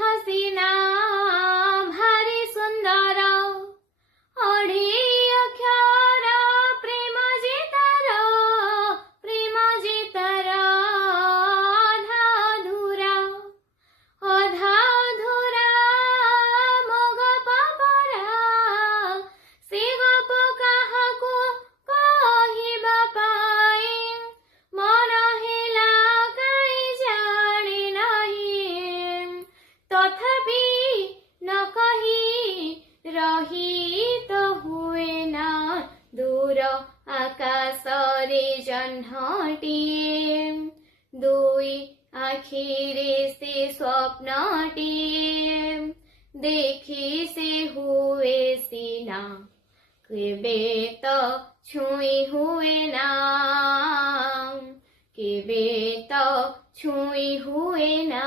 हसीना भारी सुंदर अढ़ी अक्षर प्रेम जितर अधा धुरा मग पापरा से गप काहाको कहिबा पाए मन हेला काई जाने नहीं तथापि न कही रही तो हुए ना दूर आकाश रे जह्नटिए दुई आखिरे से स्वप्नटिए देखी से हुए सीना केबे तो छुई हुए ना केबे तो छुई हुए ना।